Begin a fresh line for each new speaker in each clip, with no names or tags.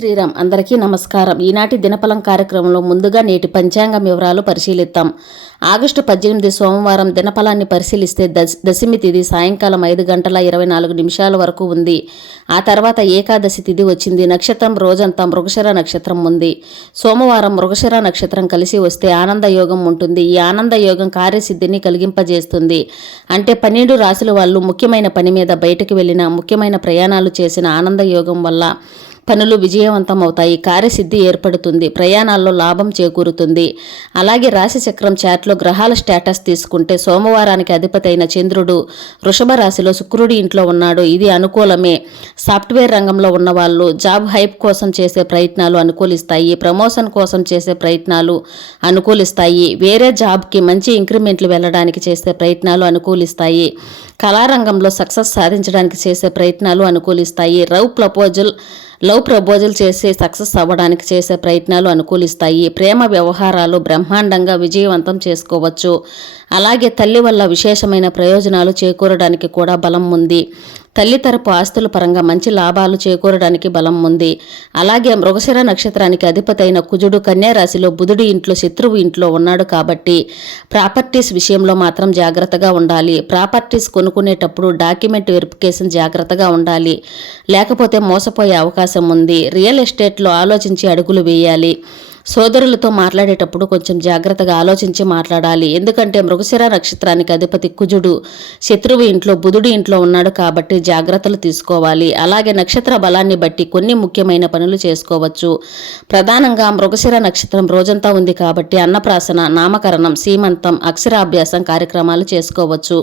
శ్రీరామ్. అందరికీ నమస్కారం. ఈనాటి దినఫలం కార్యక్రమంలో ముందుగా నేటి పంచాంగం వివరాలు పరిశీలిద్దాం. ఆగస్టు పద్దెనిమిది సోమవారం దినఫలాన్ని పరిశీలిస్తే దశమి తిథి సాయంకాలం ఐదు గంటల ఇరవై నాలుగు నిమిషాల వరకు ఉంది. ఆ తర్వాత ఏకాదశి తిథి వచ్చింది. నక్షత్రం రోజంతా మృగశిర నక్షత్రం ఉంది. సోమవారం మృగశిర నక్షత్రం కలిసి వస్తే ఆనంద యోగం ఉంటుంది. ఈ ఆనంద యోగం కార్యసిద్ధిని కలిగింపజేస్తుంది. అంటే పన్నెండు రాశుల వాళ్ళు ముఖ్యమైన పని మీద బయటకు వెళ్ళిన ముఖ్యమైన ప్రయాణాలు చేసిన ఆనంద యోగం వల్ల పనులు విజయవంతం అవుతాయి కార్యసిద్ధి ఏర్పడుతుంది. ప్రయాణాల్లో లాభం చేకూరుతుంది. అలాగే రాశి చక్రం చాట్లో గ్రహాల స్టేటస్ తీసుకుంటే సోమవారానికి అధిపతి అయిన చంద్రుడు వృషభ రాశిలో శుక్రుడి ఇంట్లో ఉన్నాడు. ఇది అనుకూలమే. సాఫ్ట్వేర్ రంగంలో ఉన్నవాళ్ళు జాబ్ హైప్ కోసం చేసే ప్రయత్నాలు అనుకూలిస్తాయి. ప్రమోషన్ కోసం చేసే ప్రయత్నాలు అనుకూలిస్తాయి. వేరే జాబ్కి మంచి ఇంక్రిమెంట్లు వెళ్ళడానికి చేసే ప్రయత్నాలు అనుకూలిస్తాయి. కళారంగంలో సక్సెస్ సాధించడానికి చేసే ప్రయత్నాలు అనుకూలిస్తాయి. రవ్ ప్రపోజల్ లవ్ ప్రపోజల్ చేసి సక్సెస్ అవ్వడానికి చేసే ప్రయత్నాలు అనుకూలిస్తాయి. ప్రేమ వ్యవహారాలు బ్రహ్మాండంగా విజయవంతం చేసుకోవచ్చు. అలాగే తల్లి వల్ల విశేషమైన ప్రయోజనాలు చేకూరడానికి కూడా బలం ఉంది. తల్లి తరపు ఆస్తుల పరంగా మంచి లాభాలు చేకూరడానికి బలం ఉంది. అలాగే మృగశిర నక్షత్రానికి అధిపతి అయిన కుజుడు కన్యా రాశిలో బుధుడి ఇంట్లో శత్రువు ఇంట్లో ఉన్నాడు కాబట్టి ప్రాపర్టీస్ విషయంలో మాత్రం జాగ్రత్తగా ఉండాలి. ప్రాపర్టీస్ కొనుక్కునేటప్పుడు డాక్యుమెంట్ వెరిఫికేషన్ జాగ్రత్తగా ఉండాలి. లేకపోతే మోసపోయే అవకాశం ఉంది. రియల్ ఎస్టేట్లో ఆలోచించి అడుగులు వేయాలి. సోదరులతో మాట్లాడేటప్పుడు కొంచెం జాగ్రత్తగా ఆలోచించి మాట్లాడాలి. ఎందుకంటే మృగశిర నక్షత్రానికి అధిపతి కుజుడు శత్రువు ఇంట్లో బుధుడి ఇంట్లో ఉన్నాడు కాబట్టి జాగ్రత్తలు తీసుకోవాలి. అలాగే నక్షత్ర బలాన్ని బట్టి కొన్ని ముఖ్యమైన పనులు చేసుకోవచ్చు. ప్రధానంగా మృగశిర నక్షత్రం రోజంతా ఉంది కాబట్టి అన్నప్రాసన నామకరణం సీమంతం అక్షరాభ్యాసం కార్యక్రమాలు చేసుకోవచ్చు.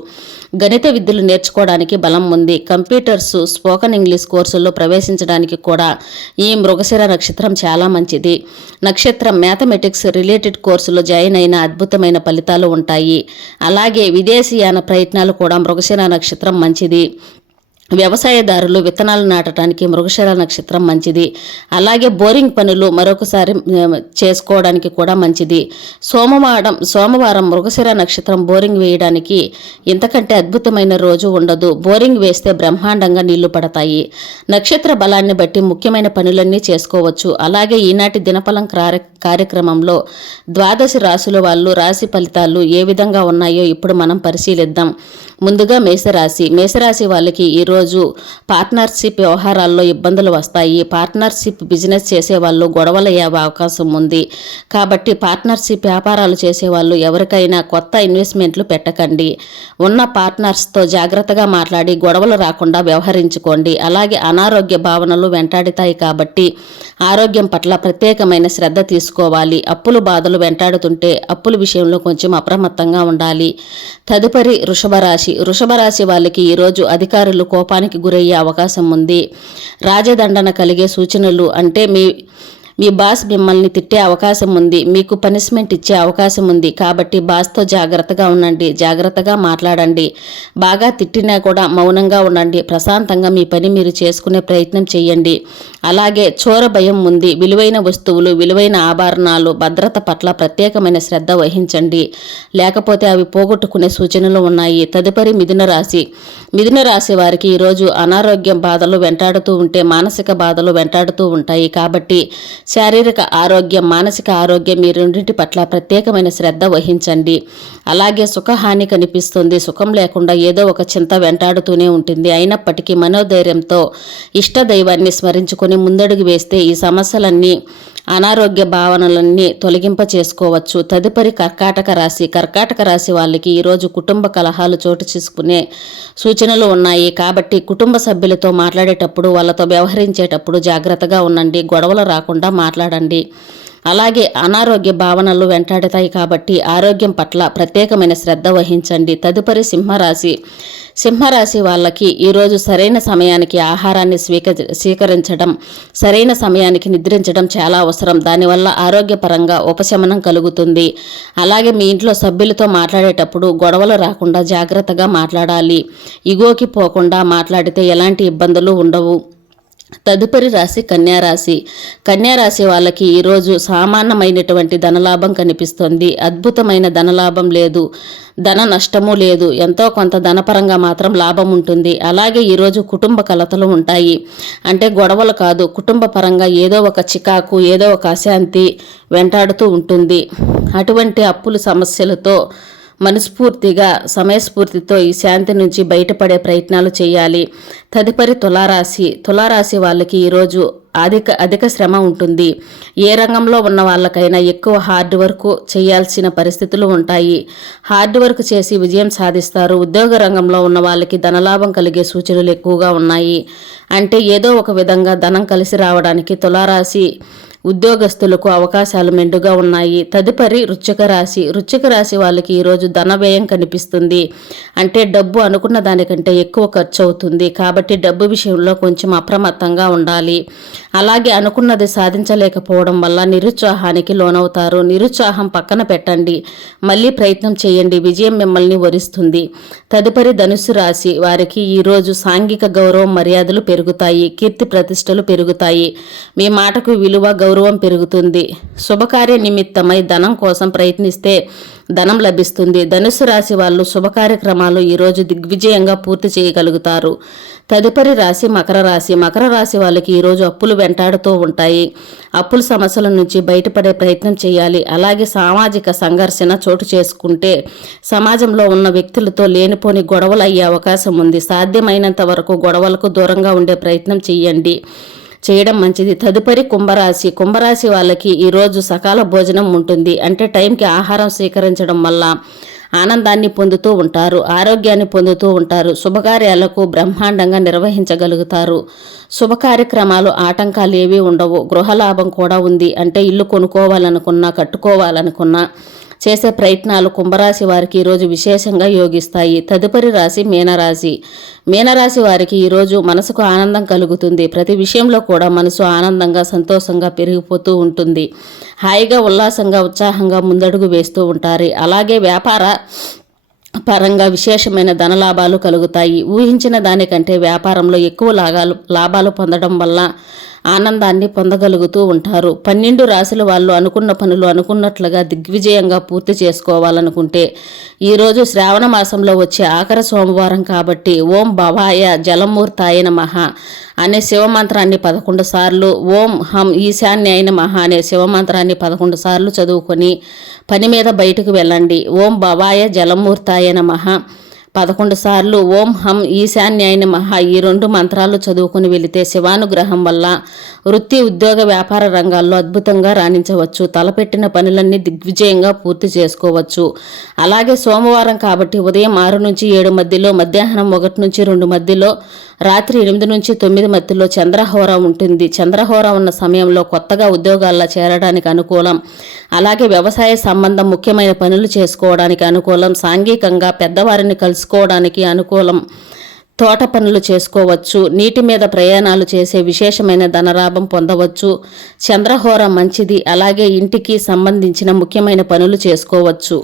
గణిత విద్యలు నేర్చుకోవడానికి బలం ఉంది. కంప్యూటర్స్ స్పోకన్ ఇంగ్లీష్ కోర్సుల్లో ప్రవేశించడానికి కూడా ఈ మృగశిర నక్షత్రం చాలా మంచిది. నక్షత్రం మ్యాథమెటిక్స్ రిలేటెడ్ కోర్సులో జాయిన్ అయిన అద్భుతమైన ఫలితాలు ఉంటాయి. అలాగే విదేశీయాన ప్రయత్నాలు కూడా మృగశిర నక్షత్రం మంచిది. వ్యవసాయదారులు విత్తనాలు నాటడానికి మృగశిర నక్షత్రం మంచిది. అలాగే బోరింగ్ పనులు మరొకసారి చేసుకోవడానికి కూడా మంచిది. సోమవారం సోమవారం మృగశిర నక్షత్రం బోరింగ్ వేయడానికి ఇంతకంటే అద్భుతమైన రోజు ఉండదు. బోరింగ్ వేస్తే బ్రహ్మాండంగా నీళ్ళు పడతాయి. నక్షత్ర బలాన్ని బట్టి ముఖ్యమైన పనులన్నీ చేసుకోవచ్చు. అలాగే ఈనాటి దినఫలం కార్య కార్యక్రమంలో ద్వాదశి రాశుల వాళ్ళు రాశి ఫలితాలు ఏ విధంగా ఉన్నాయో ఇప్పుడు మనం పరిశీలిద్దాం. ముందుగా మేషరాశి. మేషరాశి వాళ్ళకి ఈరోజు పార్ట్నర్షిప్ వ్యవహారాల్లో ఇబ్బందులు వస్తాయి. పార్ట్నర్షిప్ బిజినెస్ చేసేవాళ్ళు గొడవలు అయ్యే అవకాశం ఉంది. కాబట్టి పార్ట్నర్షిప్ వ్యాపారాలు చేసేవాళ్ళు ఎవరికైనా కొత్త ఇన్వెస్ట్మెంట్లు పెట్టకండి. ఉన్న పార్ట్నర్స్తో జాగ్రత్తగా మాట్లాడి గొడవలు రాకుండా వ్యవహరించుకోండి. అలాగే అనారోగ్య భావనలు వెంటాడుతాయి కాబట్టి ఆరోగ్యం పట్ల ప్రత్యేకమైన శ్రద్ధ తీసుకోవాలి. అప్పులు బాధలు వెంటాడుతుంటే అప్పుల విషయంలో కొంచెం అప్రమత్తంగా ఉండాలి. తదుపరి వృషభ రాశి వృషభ రాశి వాళ్ళకి ఈరోజు అధికారులు కోప కోపానికి గురయ్యే అవకాశం ఉంది. రాజదండన కలిగే సూచనలు అంటే మీ మీ బాస్ మిమ్మల్ని తిట్టే అవకాశం ఉంది. మీకు పనిష్మెంట్ ఇచ్చే అవకాశం ఉంది. కాబట్టి బాస్తో జాగ్రత్తగా ఉండండి. జాగ్రత్తగా మాట్లాడండి. బాగా తిట్టినా కూడా మౌనంగా ఉండండి. ప్రశాంతంగా మీ పని మీరు చేసుకునే ప్రయత్నం చేయండి. అలాగే చోర భయం ఉంది. విలువైన వస్తువులు విలువైన ఆభరణాలు భద్రత పట్ల ప్రత్యేకమైన శ్రద్ధ వహించండి. లేకపోతే అవి పోగొట్టుకునే సూచనలు ఉన్నాయి. తదుపరి మిథున రాశి. మిథున రాశి వారికి ఈరోజు అనారోగ్యం బాధలు వెంటాడుతూ ఉంటే మానసిక బాధలు వెంటాడుతూ ఉంటాయి. కాబట్టి శారీరక ఆరోగ్యం మానసిక ఆరోగ్యం ఈ రెండింటి పట్ల ప్రత్యేకమైన శ్రద్ధ వహించండి. అలాగే సుఖహాని కనిపిస్తుంది. సుఖం లేకుండా ఏదో ఒక చింత వెంటాడుతూనే ఉంటుంది. అయినప్పటికీ మనోధైర్యంతో ఇష్ట దైవాన్ని స్మరించుకొని ముందడుగు వేస్తే ఈ సమస్యలన్నీ అనారోగ్య భావనలన్నీ తొలగింప చేసుకోవచ్చు. తదుపరి కర్కాటక రాశి. కర్కాటక రాశి వాళ్ళకి ఈరోజు కుటుంబ కలహాలు చోటు చేసుకునే సూచనలు ఉన్నాయి. కాబట్టి కుటుంబ సభ్యులతో మాట్లాడేటప్పుడు వాళ్ళతో వ్యవహరించేటప్పుడు జాగ్రత్తగా ఉండండి. గొడవలు రాకుండా మాట్లాడండి. అలాగే అనారోగ్య భావనలు వెంటాడతాయి కాబట్టి ఆరోగ్యం పట్ల ప్రత్యేకమైన శ్రద్ధ వహించండి. తదుపరి సింహరాశి. సింహరాశి వాళ్ళకి ఈరోజు సరైన సమయానికి ఆహారాన్ని స్వీక స్వీకరించడం సరైన సమయానికి నిద్రించడం చాలా అవసరం. దానివల్ల ఆరోగ్యపరంగా ఉపశమనం కలుగుతుంది. అలాగే మీ ఇంట్లో సభ్యులతో మాట్లాడేటప్పుడు గొడవలు రాకుండా జాగ్రత్తగా మాట్లాడాలి. ఇగోకి పోకుండా మాట్లాడితే ఎలాంటి ఇబ్బందులు ఉండవు. తదుపరి రాశి కన్యారాశి కన్యారాశి వాళ్ళకి ఈరోజు సామాన్యమైనటువంటి ధనలాభం కనిపిస్తుంది. అద్భుతమైన ధనలాభం లేదు. ధన నష్టము లేదు. ఎంతో కొంత ధనపరంగా మాత్రం లాభం ఉంటుంది. అలాగే ఈరోజు కుటుంబ కలతలు ఉంటాయి. అంటే గొడవలు కాదు. కుటుంబ పరంగా ఏదో ఒక చికాకు ఏదో ఒక అశాంతి వెంటాడుతూ ఉంటుంది. అటువంటి అప్పులు సమస్యలతో మనస్ఫూర్తిగా సమయస్ఫూర్తితో ఈ శాంతి నుంచి బయటపడే ప్రయత్నాలు చేయాలి. తదుపరి తులారాశి. తులారాశి వాళ్ళకి ఈరోజు అధిక అధిక శ్రమ ఉంటుంది. ఏ రంగంలో ఉన్న వాళ్ళకైనా ఎక్కువ హార్డ్ వర్క్ చేయాల్సిన పరిస్థితులు ఉంటాయి. హార్డ్ వర్క్ చేసి విజయం సాధిస్తారు. ఉద్యోగ రంగంలో ఉన్న వాళ్ళకి ధనలాభం కలిగే సూచనలు ఎక్కువగా ఉన్నాయి. అంటే ఏదో ఒక విధంగా ధనం కలిసి రావడానికి తులారాశి ఉద్యోగస్తులకు అవకాశాలు మెండుగా ఉన్నాయి. తదుపరి రుచిక రాశి. రుచిక రాశి వాళ్ళకి ఈరోజు ధన వ్యయం కనిపిస్తుంది. అంటే డబ్బు అనుకున్న దానికంటే ఎక్కువ ఖర్చు అవుతుంది. కాబట్టి డబ్బు విషయంలో కొంచెం అప్రమత్తంగా ఉండాలి. అలాగే అనుకున్నది సాధించలేకపోవడం వల్ల నిరుత్సాహానికి లోనవుతారు. నిరుత్సాహం పక్కన పెట్టండి. మళ్ళీ ప్రయత్నం చేయండి. విజయం మిమ్మల్ని వరిస్తుంది. తదుపరి ధనుసు రాశి వారికి ఈరోజు సాంఘిక గౌరవం మర్యాదలు పెరుగుతాయి. కీర్తి ప్రతిష్టలు పెరుగుతాయి. మీ మాటకు విలువ గౌరవం పెరుగుతుంది. శుభకార్య నిమిత్తమై ధనం కోసం ప్రయత్నిస్తే ధనం లభిస్తుంది. ధనుసు రాశి వాళ్ళు శుభకార్యక్రమాలు ఈరోజు దిగ్విజయంగా పూర్తి చేయగలుగుతారు. తదుపరి రాశి మకర రాశి. మకర రాశి వాళ్ళకి ఈరోజు అప్పులు వెంటాడుతూ ఉంటాయి. అప్పుల సమస్యల నుంచి బయటపడే ప్రయత్నం చేయాలి. అలాగే సామాజిక సంఘర్షణ చోటు చేసుకుంటే సమాజంలో ఉన్న వ్యక్తులతో లేనిపోని గొడవలు అయ్యే అవకాశం ఉంది. సాధ్యమైనంత వరకు గొడవలకు దూరంగా ఉండే ప్రయత్నం చేయండి. చేయడం మంచిది. తదుపరి కుంభరాశి. కుంభరాశి వాళ్ళకి ఈరోజు సకాల భోజనం ఉంటుంది. అంటే టైంకి ఆహారం స్వీకరించడం వల్ల ఆనందాన్ని పొందుతూ ఉంటారు. ఆరోగ్యాన్ని పొందుతూ ఉంటారు. శుభకార్యాలకు బ్రహ్మాండంగా నిర్వహించగలుగుతారు. శుభ కార్యక్రమాలు ఆటంకాలు ఏవీ ఉండవు. గృహలాభం కూడా ఉంది. అంటే ఇల్లు కొనుక్కోవాలనుకున్నా కట్టుకోవాలనుకున్నా చేసే ప్రయత్నాలు కుంభరాశి వారికి ఈరోజు విశేషంగా యోగిస్తాయి. తదుపరి రాశి మీనరాశి. మీనరాశి వారికి ఈరోజు మనసుకు ఆనందం కలుగుతుంది. ప్రతి విషయంలో కూడా మనసు ఆనందంగా సంతోషంగా పెరిగిపోతూ ఉంటుంది. హాయిగా ఉల్లాసంగా ఉత్సాహంగా ముందడుగు వేస్తూ ఉంటారు. అలాగే వ్యాపార పరంగా విశేషమైన ధనలాభాలు కలుగుతాయి. ఊహించిన దానికంటే వ్యాపారంలో ఎక్కువ లాభాలు లాభాలు పొందడం వల్ల ఆనందాన్ని పొందగలుగుతూ ఉంటారు. పన్నెండు రాశుల వాళ్ళు అనుకున్న పనులు అనుకున్నట్లుగా దిగ్విజయంగా పూర్తి చేసుకోవాలనుకుంటే ఈరోజు శ్రావణ మాసంలో వచ్చే ఆఖరి సోమవారం కాబట్టి ఓం భవాయ జలమూర్తాయ నమః అనే శివమంత్రాన్ని పదకొండు సార్లు ఓం హం ఈశాన్య అయిన మహా అనే శివమంత్రాన్ని పదకొండు సార్లు చదువుకొని పని మీద బయటకు వెళ్ళండి. ఓం భవాయ జలమూర్తాయ నమః పదకొండు సార్లు ఓం హం ఈశాన్యాయన మహా ఈ రెండు మంత్రాలు చదువుకుని వెళితే శివానుగ్రహం వల్ల వృత్తి ఉద్యోగ వ్యాపార రంగాల్లో అద్భుతంగా రాణించవచ్చు. తలపెట్టిన పనులన్నీ దిగ్విజయంగా పూర్తి చేసుకోవచ్చు. అలాగే సోమవారం కాబట్టి ఉదయం ఆరు నుంచి ఏడు మధ్యలో మధ్యాహ్నం ఒకటి నుంచి రెండు మధ్యలో రాత్రి ఎనిమిది నుంచి తొమ్మిది మధ్యలో చంద్రహోర ఉంటుంది. చంద్రహోర ఉన్న సమయంలో కొత్తగా ఉద్యోగాల్లో చేరడానికి అనుకూలం. అలాగే వ్యవసాయ సంబంధం ముఖ్యమైన పనులు చేసుకోవడానికి అనుకూలం. సాంఘికంగా పెద్దవారిని కలుసుకోవడానికి అనుకూలం. తోట పనులు చేసుకోవచ్చు. నీటి మీద ప్రయాణాలు చేసే విశేషమైన ధనలాభం పొందవచ్చు. చంద్రహోర మంచిది. అలాగే ఇంటికి సంబంధించిన ముఖ్యమైన పనులు చేసుకోవచ్చు.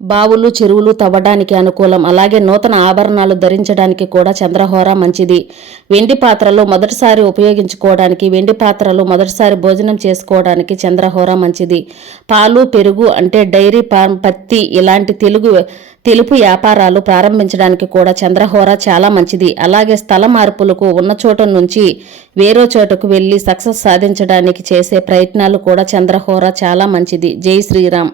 బావులు చెరువులు తవ్వడానికి అనుకూలం. అలాగే నూతన ఆభరణాలు ధరించడానికి కూడా చంద్రహోర మంచిది. వెండి పాత్రలు మొదటిసారి ఉపయోగించుకోవడానికి వెండి పాత్రలు మొదటిసారి భోజనం చేసుకోవడానికి చంద్రహోర మంచిది. పాలు పెరుగు అంటే డైరీ ఫార్మ్ పత్తి ఇలాంటి తెలుగు తెలుపు వ్యాపారాలు ప్రారంభించడానికి కూడా చంద్రహోర చాలా మంచిది. అలాగే స్థల మార్పులకు ఉన్న చోట నుంచి వేరే చోటకు వెళ్ళి సక్సెస్ సాధించడానికి చేసే ప్రయత్నాలు కూడా చంద్రహోర చాలా మంచిది. జై శ్రీరామ్.